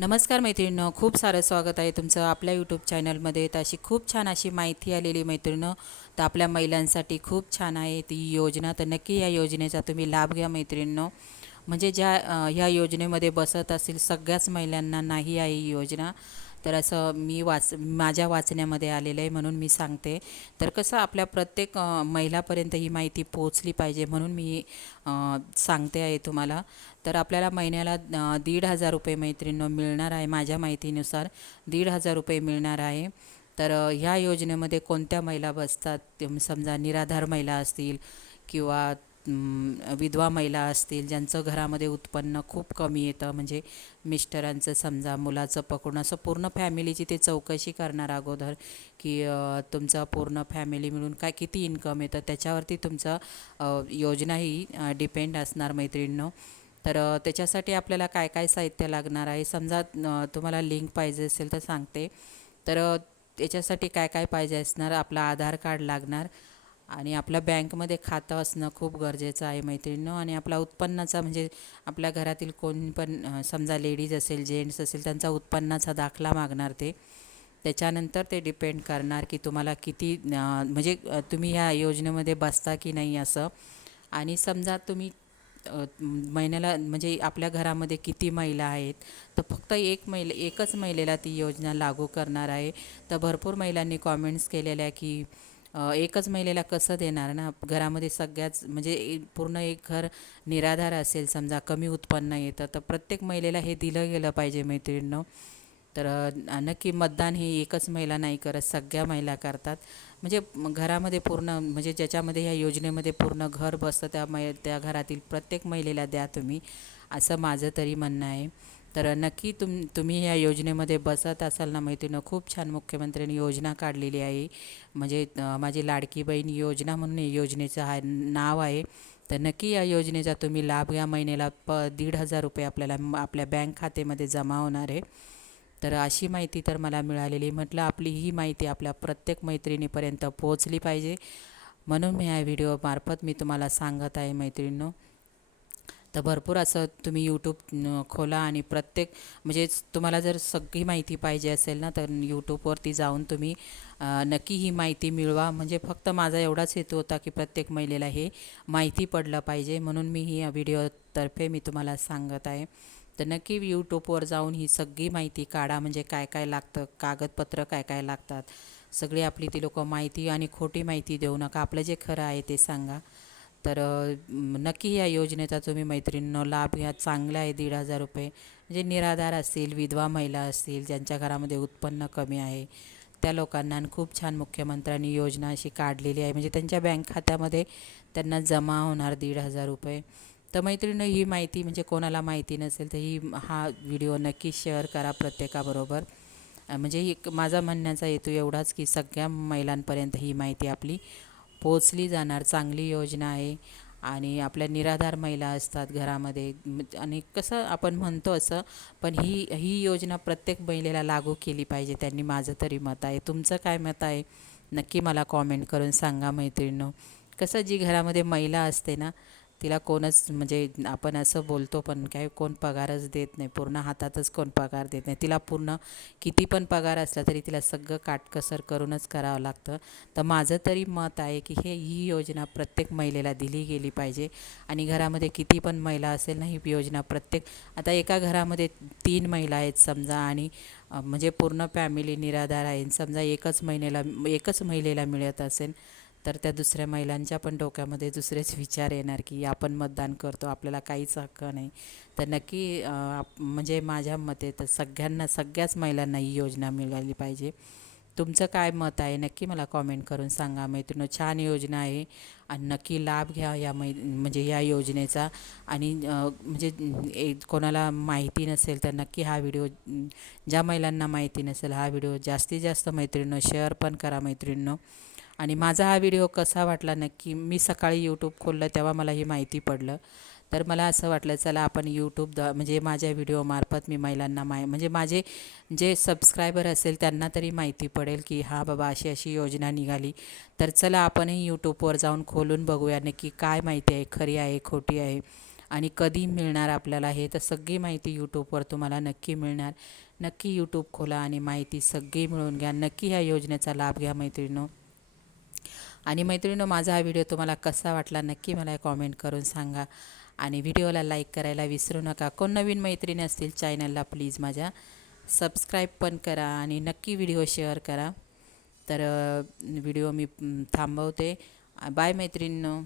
नमस्कार मैत्रिणीनं खूप सारं स्वागत आहे तुमचं आपल्या यूट्यूब चॅनलमध्ये तर अशी खूप छान अशी माहिती आलेली मैत्रिणीनं तर आपल्या महिलांसाठी खूप छान आहे ती योजना. तर नक्की या योजनेचा तुम्ही लाभ घ्या मैत्रिणींनो. म्हणजे ज्या ह्या योजनेमध्ये बसत असतील सगळ्याच महिलांना नाही आहे ही योजना. तर असं मी वाच माझ्या वाचण्यामध्ये आलेलं आहे म्हणून मी सांगते. तर कसं आपल्या प्रत्येक महिलापर्यंत ही माहिती पोहोचली पाहिजे म्हणून मी सांगते आहे तुम्हाला. तर आपल्याला महिन्याला दीड हजार रुपये मैत्रिणीनं मिळणार आहे माझ्या माहितीनुसार. दीड हजार रुपये मिळणार आहे. तर ह्या योजनेमध्ये कोणत्या महिला बसतात? समजा निराधार महिला असतील किंवा विधवा महिला असतील ज्यांचं घरामध्ये उत्पन्न खूप कमी येतं म्हणजे मिस्टरांचं समजा मुलाचं पकडून असं पूर्ण फॅमिलीची ते चौकशी करणार अगोदर की तुमचं तुमचा पूर्ण फॅमिली मिळून काय किती इन्कम येतं त्याच्यावरती तुमचं योजनाही योजना ही डिपेंड असणार मैत्रिणींनो. तर त्याच्यासाठी आपल्याला काय काय साहित्य लागणार आहे? समजा तुम्हाला लिंक पाहिजे असेल तर सांगते. तर त्याच्यासाठी काय काय पाहिजे असणार? आपलं आधार कार्ड लागणार. आणि आपल्या बँकमध्ये खातं असणं खूप गरजेचं आहे मैत्रिणीनं. आणि आपला उत्पन्नाचा म्हणजे आपल्या घरातील कोण पण समजा लेडीज असेल जेंट्स असेल त्यांचा उत्पन्नाचा दाखला मागणार ते. त्याच्यानंतर ते डिपेंड करणार की तुम्हाला किती म्हणजे तुम्ही ह्या योजनेमध्ये बसता की नाही असं. आणि समजा तुम्ही महिन्याला म्हणजे आपल्या घरामध्ये किती महिला आहेत तर फक्त एक महिला एकच महिलेला ती योजना लागू करणार आहे. तर भरपूर महिलांनी कॉमेंट्स केलेल्या आहे की एकच महिलेला कसं देणार ना? घरामध्ये सगळ्याच म्हणजे पूर्ण एक घर निराधार असेल समजा कमी उत्पन्न येतं तर प्रत्येक महिलेला हे दिलं गेलं पाहिजे मैत्रिणींनो. तर नक्की मतदान ही एकच महिला नाही करत सगळ्या महिला करतात. म्हणजे घरामध्ये पूर्ण म्हणजे ज्याच्यामध्ये ह्या योजनेमध्ये पूर्ण घर बसतं त्या मै त्या घरातील प्रत्येक महिलेला द्या तुम्ही असं माझं तरी म्हणणं आहे. तर नक्की तुम तुम्ही या योजनेमध्ये बसत असाल ना मैत्रिणं खूप छान मुख्यमंत्र्यांनी योजना काढलेली आहे. म्हणजे माझी लाडकी बहीण योजना म्हणून योजनेचं हा नाव आहे. तर नक्की या योजनेचा तुम्ही लाभ घ्या. महिन्याला प दीड हजार रुपये आपल्याला म- आपल्या बँक खात्यामध्ये जमा होणार आहे. तर अशी माहिती तर मला मिळालेली. म्हटलं आपली ही माहिती आपल्या प्रत्येक मैत्रिणीपर्यंत पोहोचली पाहिजे. म्हणून मी ह्या व्हिडिओमार्फत मी तुम्हाला सांगत आहे मैत्रिणींनो तर भरपूर असं तुम्ही यूट्यूब खोला आणि प्रत्येक म्हणजे तुम्हाला जर सगळी माहिती पाहिजे असेल ना तर यूट्यूबवरती जाऊन तुम्ही नक्की ही माहिती मिळवा. म्हणजे फक्त माझा एवढाच हेतू होता की प्रत्येक महिलेला हे माहिती पडलं पाहिजे. म्हणून मी ही व्हिडिओतर्फे मी तुम्हाला सांगत आहे. तर नक्की यूट्यूबवर जाऊन ही सगळी माहिती काढा. म्हणजे काय काय लागतं कागदपत्र काय काय लागतात. सगळी आपली ती लोक माहिती आणि खोटी माहिती देऊ नका. आपलं जे खरं आहे ते सांगा. तर नक्की या योजनेचा तुम्ही मैत्रिणींनो लाभ घ्या. चांगला आहे दीड हजार रुपये. म्हणजे निराधार असतील विधवा महिला असतील ज्यांच्या घरामध्ये उत्पन्न कमी आहे त्या लोकांना आणि खूप छान मुख्यमंत्र्यांनी योजना अशी काढलेली आहे. म्हणजे त्यांच्या बँक खात्यामध्ये त्यांना जमा होणार दीड हजार रुपये. तर मैत्रिणी ही माहिती म्हणजे कोणाला माहिती नसेल तर ही हा व्हिडिओ नक्की शेअर करा प्रत्येकाबरोबर. म्हणजे एक माझा म्हणण्याचा हेतू एवढाच की सगळ्या महिलांपर्यंत ही माहिती आपली पोचली जाणार चांगली योजना आहे आणि आपल्या निराधार महिला असतात घरामध्ये. आणि कसं आपण म्हणतो असं पण ही ही योजना प्रत्येक महिलेला लागू केली पाहिजे त्यांनी माझं तरी मत आहे. तुमचं काय मत आहे? नक्की मला कॉमेंट करून सांगा मैत्रिणींनो. कसं जी घरामध्ये महिला असते ना तिला कोणच म्हणजे आपण असं बोलतो पण काय कोण पगारच देत नाही पूर्ण हातातच कोण पगार देत नाही. तिला पूर्ण किती पण पगार असला तरी तिला सगळं काटकसर करूनच करावं लागतं. तर माझं तरी मत आहे की हे ही योजना प्रत्येक महिलेला दिली गेली पाहिजे. आणि घरामध्ये किती पण महिला असेल ना ही योजना प्रत्येक आता एका घरामध्ये तीन महिला आहेत समजा आणि म्हणजे पूर्ण फॅमिली निराधार आहे. समजा एकच महिनेला एकच महिलेला मिळत असेल तर त्या दुसऱ्या महिलांच्या पण डोक्यामध्ये दुसरेच विचार येणार की आपण मतदान करतो आपल्याला काहीच हक्क नाही. तर नक्की आप- म्हणजे माझ्या मते तर सगळ्यांना सगळ्याच महिलांना ही योजना मिळाली पाहिजे. तुमचं काय मत आहे? नक्की मला कॉमेंट करून सांगा. मैत्रिणी छान योजना आहे आणि नक्की लाभ घ्या या मै म्हणजे या योजनेचा. आणि म्हणजे ए कोणाला माहिती नसेल तर नक्की हा व्हिडिओ ज्या महिलांना माहिती नसेल हा व्हिडिओ जास्तीत जास्त मैत्रिणीनं शेअर पण करा मैत्रिणींनो आणि माझा हा व्हिडिओ कसा वाटला नक्की मी सकाळी यूट्यूब खोललं तेव्हा मला ही माहिती पडलं. तर मला असं वाटलं चला आपण यूट्यूब द म्हणजे माझ्या व्हिडिओमार्फत मी महिलांना माय म्हणजे माझे जे सबस्क्रायबर असेल त्यांना तरी माहिती पडेल की हा बाबा अशी अशी योजना निघाली. तर चला आपणही यूट्यूबवर जाऊन खोलून बघूया नक्की काय माहिती आहे खरी आहे खोटी आहे आणि कधी मिळणार आपल्याला हे. तर सगळी माहिती यूट्यूबवर तुम्हाला नक्की मिळणार. नक्की यूट्यूब खोला आणि माहिती सगळी मिळवून घ्या. नक्की ह्या योजनेचा लाभ घ्या मैत्रिणीनो. आणि मैत्रिणीनो माझा हा व्हिडिओ तुम्हाला कसा वाटला नक्की मला कॉमेंट करून सांगा. आणि व्हिडिओला लाईक करायला विसरू नका. कोण नवीन मैत्रिणी असतील चॅनलला प्लीज माझ्या सबस्क्राईब पण करा आणि नक्की व्हिडिओ शेअर करा. तर व्हिडिओ मी थांबवते. बाय मैत्रिणींनो.